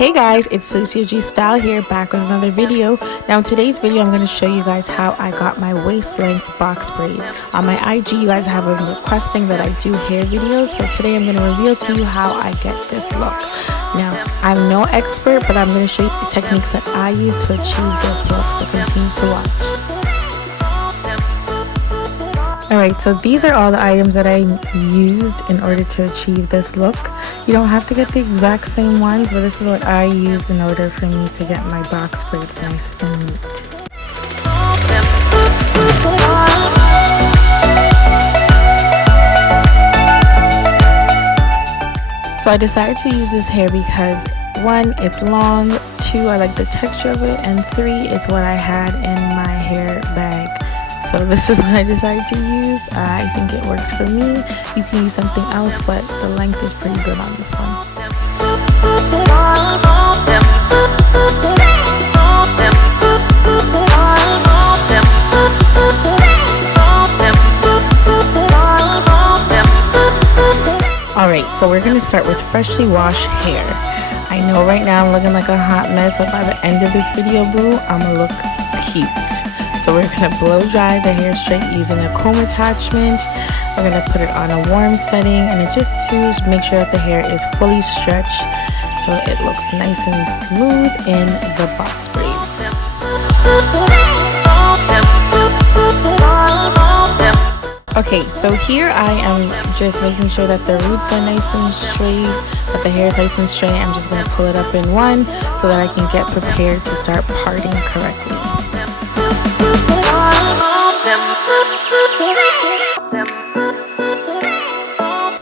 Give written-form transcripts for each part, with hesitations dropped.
Hey guys, it's Talecia G Style here, back with another video. Now in today's video, I'm going to show you guys how I got my waist length box braid. On my IG, you guys have been requesting that I do hair videos, so today I'm going to reveal to you how I get this look. Now, I'm no expert, but I'm going to show you the techniques that I use to achieve this look, so continue to watch. Alright, so these are all the items that I used in order to achieve this look. You don't have to get the exact same ones, but this is what I use in order for me to get my box braids nice and neat. So I decided to use this hair because 1, it's long, 2, I like the texture of it, and 3, it's what I had in my hair bag. So this is what I decided to use. I think it works for me. You can use something else, but the length is pretty good on this one. Alright, so we're going to start with freshly washed hair. I know right now I'm looking like a hot mess, but by the end of this video, boo, I'm going to look cute. So we're going to blow dry the hair straight using a comb attachment. We're going to put it on a warm setting, and it just to make sure that the hair is fully stretched so it looks nice and smooth in the box braids. Okay, so here I am just making sure that the roots are nice and straight, that the hair is nice and straight. I'm just going to pull it up in one so that I can get prepared to start parting correctly.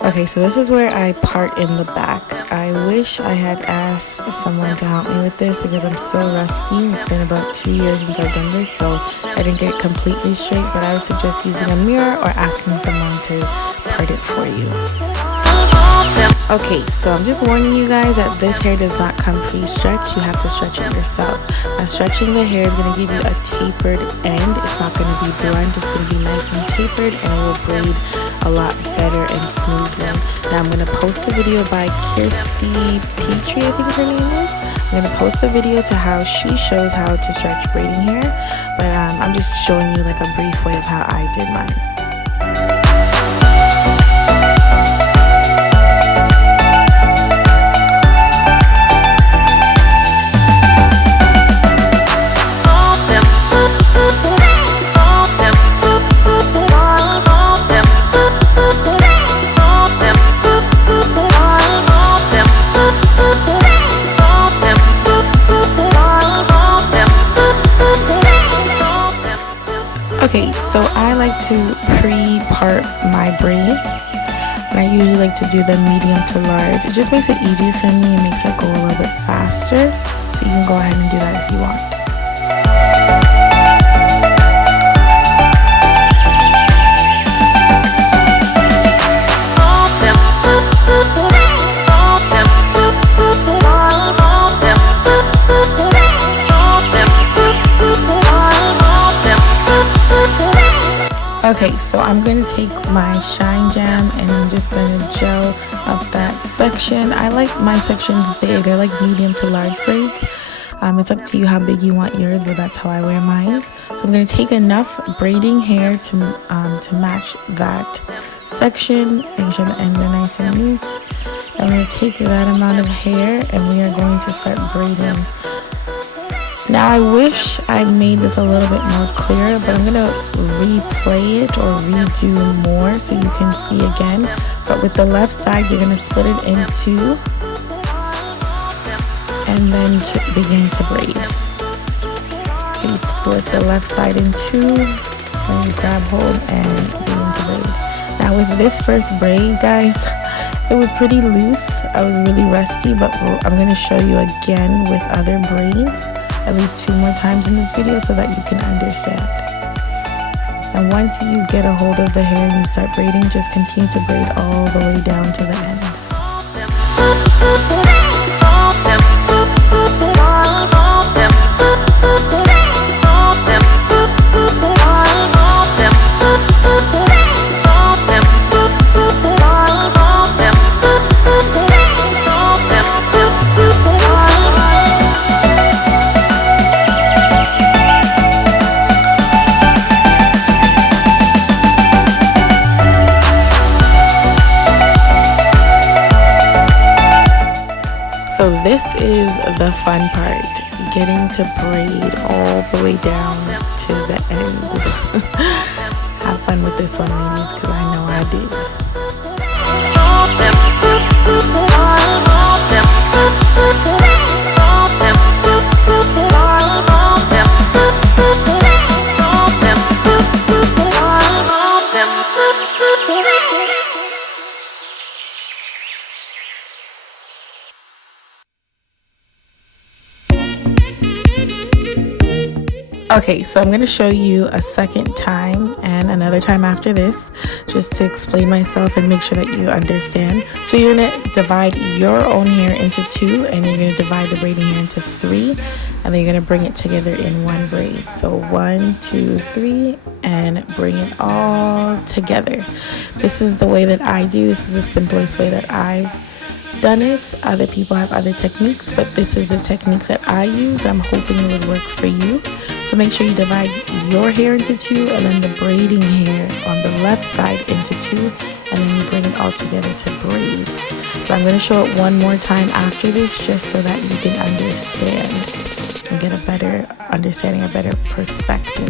Okay, so this is where I part in the back. I wish I had asked someone to help me with this because I'm so rusty. It's been about 2 years since I've done this, so I didn't get it completely straight, but I would suggest using a mirror or asking someone to part it for you. Okay, so I'm just warning you guys that this hair does not come pre-stretched. You have to stretch it yourself. Now, stretching the hair is going to give you a tapered end. It's not going to be blunt. It's going to be nice and tapered, and it will braid a lot better and smoothly. Now, I'm going to post a video by Kersti, Pitre, I think her name is. I'm going to post a video to how she shows how to stretch braiding hair, but I'm just showing you like a brief way of how I did mine. Okay, so I like to pre-part my braids, and I usually like to do the medium to large. It just makes it easier for me. It makes it go a little bit faster, so you can go ahead and do that if you want. Okay, so I'm going to take my Shine Jam and I'm just going to gel up that section. I like my sections big. I like medium to large braids. It's up to you how big you want yours, but that's how I wear mine. So I'm going to take enough braiding hair to match that section. Make sure the ends are nice and neat. I'm going to take that amount of hair and we are going to start braiding. Now I wish I made this a little bit more clear, but I'm going to replay it or redo more so you can see again. But with the left side, you're going to split it in two and then begin to braid. You split the left side in two, then you grab hold and begin to braid. Now with this first braid, guys, it was pretty loose. I was really rusty, but I'm going to show you again with other braids at least 2 more times in this video so that you can understand. And once you get a hold of the hair and you start braiding, just continue to braid all the way down to the ends. this is the fun part, getting to braid all the way down to the end. Have fun with this one, ladies, because I know I did. Okay, so I'm going to show you a second time and another time after this, just to explain myself and make sure that you understand. So you're going to divide your own hair into two, and you're going to divide the braiding hair into three, and then you're going to bring it together in one braid. So 1, 2, 3, and bring it all together. This is the way that I do. This is the simplest way that I've done it. Other people have other techniques, but this is the technique that I use. I'm hoping it would work for you. So make sure you divide your hair into two, and then the braiding hair on the left side into two, and then you bring it all together to braid. So I'm going to show it one more time after this, just so that you can understand and get a better understanding, a better perspective.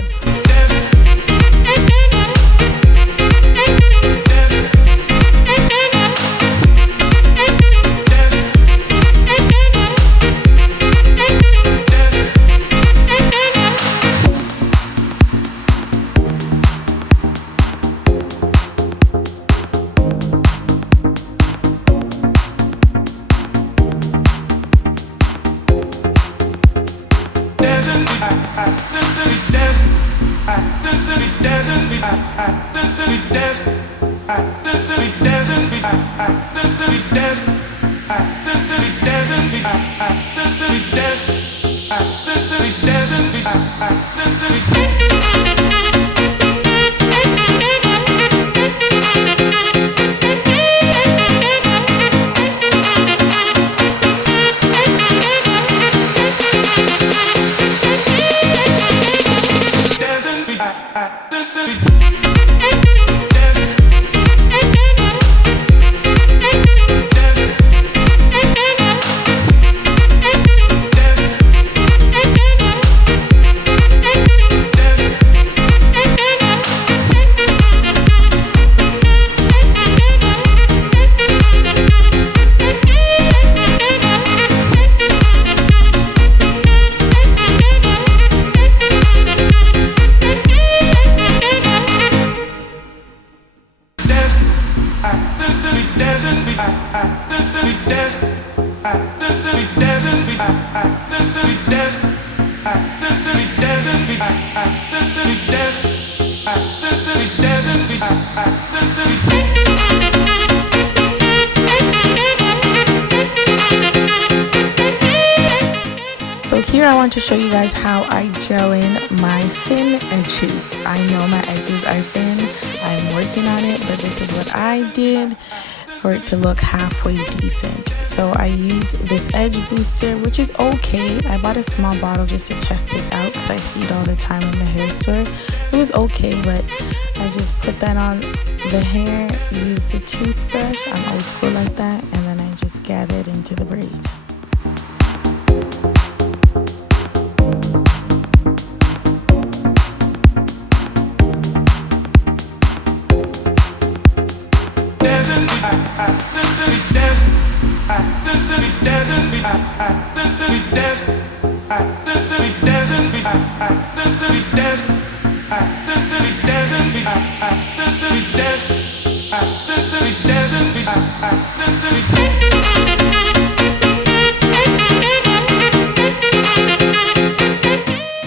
So here I want to show you guys how I gel in my thin edges. I know my edges are thin, I'm working on it, but this is what I did for it to look halfway decent. So I use this edge booster, which is okay. I bought a small bottle just to test it out because I see it all the time in the hair store. It was okay, but I just put that on the hair, use the toothbrush, I'm old school like that, and then I just gather it into the braid.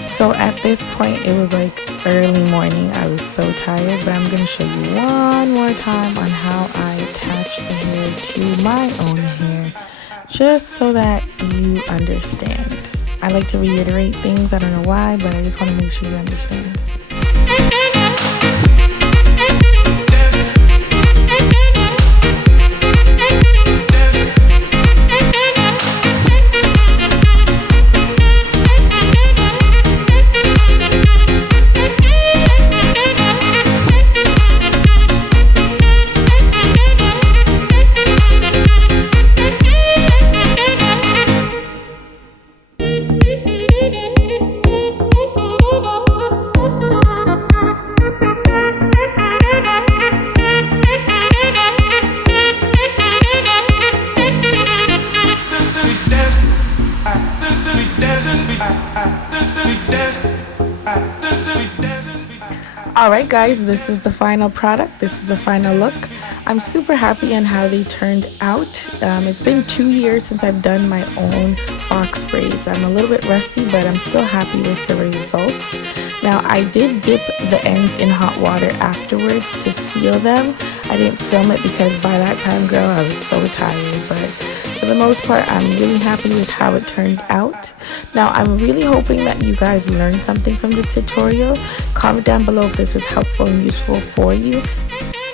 So at this point, it was like early morning. I was so tired, but I'm going to show you one more time on how I attach the hair to my own hair, just so that you understand. I like to reiterate things, I don't know why, but I just want to make sure you understand. Alright guys, this is the final product. This is the final look. I'm super happy on how they turned out. It's been 2 years since I've done my own box braids. I'm a little bit rusty, but I'm still happy with the results. Now I did dip the ends in hot water afterwards to seal them. I didn't film it because by that time, girl, I was so tired, but for the most part, I'm really happy with how it turned out. Now, I'm really hoping that you guys learned something from this tutorial. Comment down below if this was helpful and useful for you.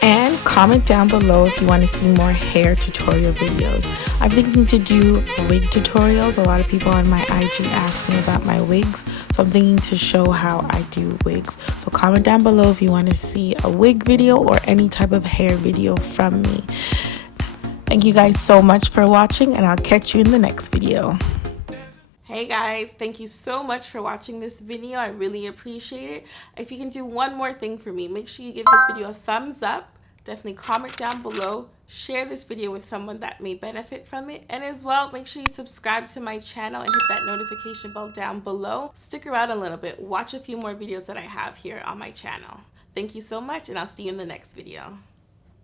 And comment down below if you want to see more hair tutorial videos. I'm thinking to do wig tutorials. A lot of people on my IG ask me about my wigs, so I'm thinking to show how I do wigs. So comment down below if you want to see a wig video or any type of hair video from me. Thank you guys so much for watching, and I'll catch you in the next video. Hey guys, thank you so much for watching this video. I really appreciate it. If you can do one more thing for me, make sure you give this video a thumbs up. Definitely comment down below. Share this video with someone that may benefit from it. And as well, make sure you subscribe to my channel and hit that notification bell down below. Stick around a little bit. Watch a few more videos that I have here on my channel. Thank you so much, and I'll see you in the next video.